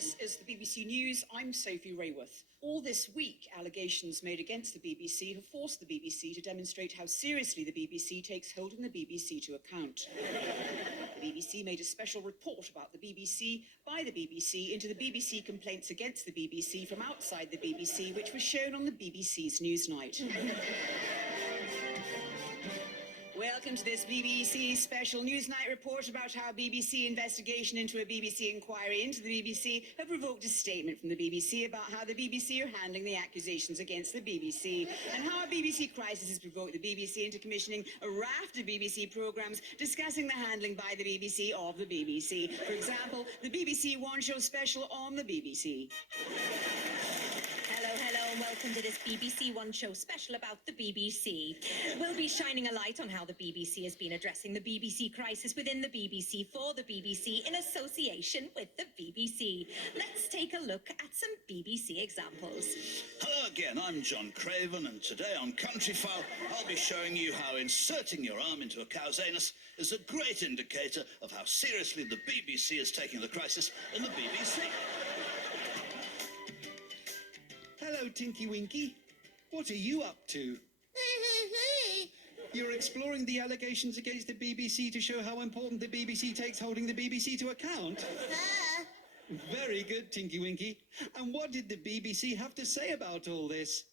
This is the BBC News. I'm Sophie Rayworth. All this week, allegations made against the BBC have forced the BBC to demonstrate how seriously the BBC takes holding the BBC to account. The BBC made a special report about the BBC by the BBC into the BBC complaints against the BBC from outside the BBC, which was shown on the BBC's Newsnight. Welcome to this BBC special Newsnight report about how BBC investigation into a BBC inquiry into the BBC have provoked a statement from the BBC about how the BBC are handling the accusations against the BBC and how a BBC crisis has provoked the BBC into commissioning a raft of BBC programmes discussing the handling by the BBC of the BBC. For example, the BBC One Show special on the BBC. Hello, and welcome to this BBC One Show special about the BBC. We'll be shining a light on how the BBC has been addressing the BBC crisis within the BBC for the BBC in association with the BBC. Let's take a look at some BBC examples. Hello again, I'm John Craven, and today on Countryfile, I'll be showing you how inserting your arm into a cow's anus is a great indicator of how seriously the BBC is taking the crisis in the BBC. Hello, Tinky Winky. What are you up to? You're exploring the allegations against the BBC to show how important the BBC takes holding the BBC to account? Very good, Tinky Winky. And what did the BBC have to say about all this?